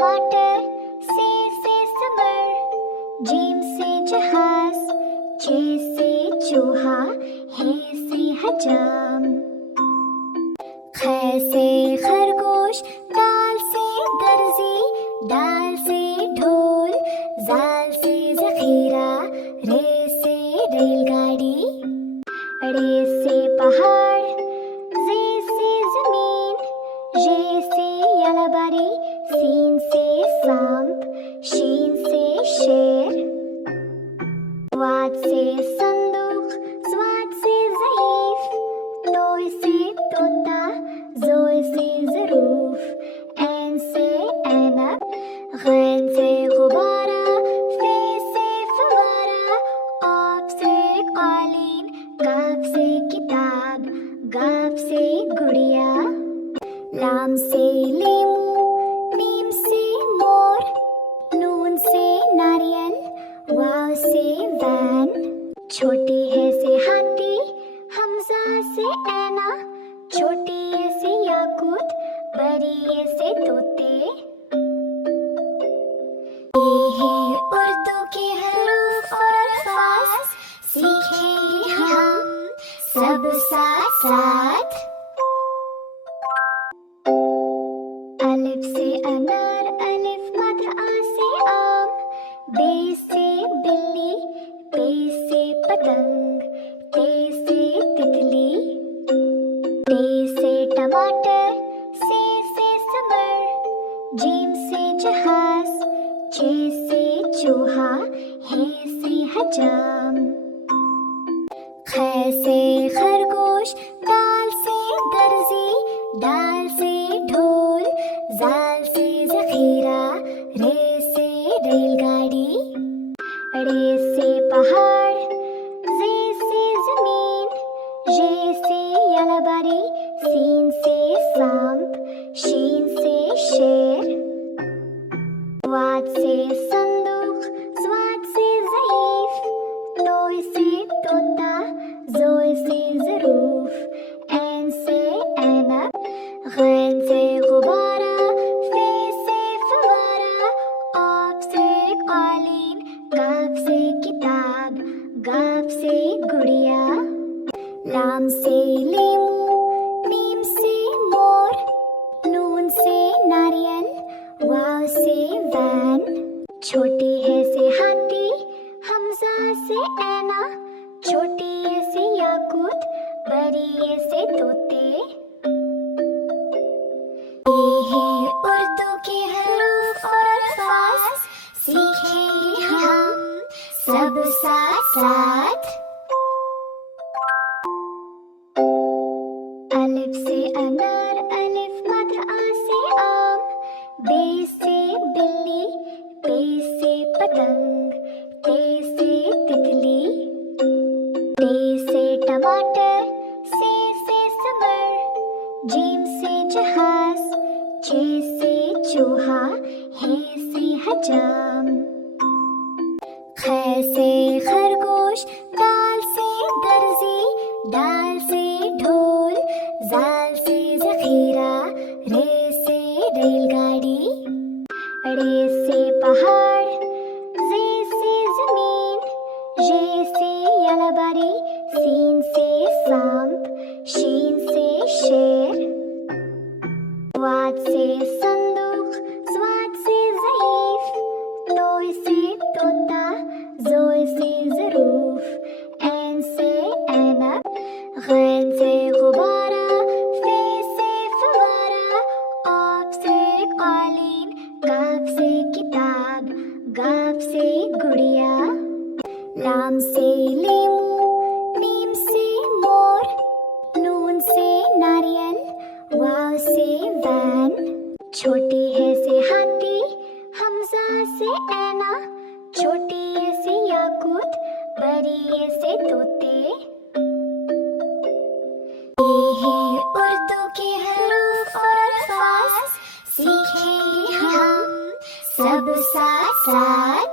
टमाटर, से summer, gym से जहाज, चे से चूहा, हे से हजाम, ख से खरगोश, दाल से दर्जी, दाल से ढोल, जाल से जखीरा, रे से रेलगाड़ी, रे से पहाड़, जे से जमीन, ये से यलबारी, सीन से सांप, शीन से शेर, वाद से संदूक, स्वाद से ज़ईफ, तोय से तोता, जोय से ज़रूफ, ऐन से ऐनक, गैन से गुब्बारा, फे से फवारा, ऑफ से कालीन, काफ से किताब, गाफ से गुड़िया, लाम से लीमू, मीम से मोर, नून से नारियल, वाव से वैन, छोटी है से हाथी, हमजा से ऐना, छोटी ए से याकूत, बड़ी ए से तोते। ये है उर्दू के हरूफ और अल्फाज, सीखेंगे हम सब साथ साथ। अलिफ से अनार, अलिफ मद आ से आम, बे से बिल्ली, पे से पतंग, ते से तितली, टे से टमाटर, से समर, जीम से जहाज, चे से चूहा, हे से हजाम, ख से खरगोश, दाल से दर्जी, दाल से ढोल, जाल से जखीरा, रे से रेलगाड़ी, रे से पहाड़, जे से जमीन, ये से यलबारी, सीन से सांप, शीन से शेर, वाद से संदूक, स्वाद से ज़ईफ, तोय से तोता, जोय से ज़रूफ, ऐन से ऐनक, गैन से गुब्बारा, फे से फवारा, ऑफ से कालीन, काफ से किताब, गाफ से गुड़िया, लाम से लीमू, मीम से मोर, नून से नारियल, वाव से वैन, छोटी है से हाथी, हमजा से ऐना, छोटी ए से याकूत, बड़ी ए से तोते। ये है उर्दू के हरूफ और अल्फाज, सीखेंगे हम सब साथ साथ। अलिफ से अनार, अलिफ मद आ से आम, बे से बिल्ली, पे से पतंग, ते से तितली, टे से टमाटर, से समर, जीम से जहाज, चे से चूहा, हे से हजाम, ख से खरगोश, दाल से दर्जी, दाल से ढोल, जाल से जखीरा, रे से रेलगाड़ी, रे से पहाड़, जे से जमीन, ये से यलबारी, सीन से सांप, शीन से शेर, वाद से संदूक, स्वाद से ज़ईफ, तोय से तोता, जोय से ज़रूफ, ऐन से ऐनक, गैन से गुब्बारा, फे से फवारा, ऑफ से कालीन, काफ से किताब, गाफ से गुड़िया, लाम से लीमू, मीम से मोर, नून से नारियल, वाव से वैन, छोटी है से हाथी, हमजा से ऐना, छोटी ए से याकूत, बड़ी ए से तोते। ये है उर्दू के हरूफ और अल्फाज, सीखेंगे हम सब साथ साथ।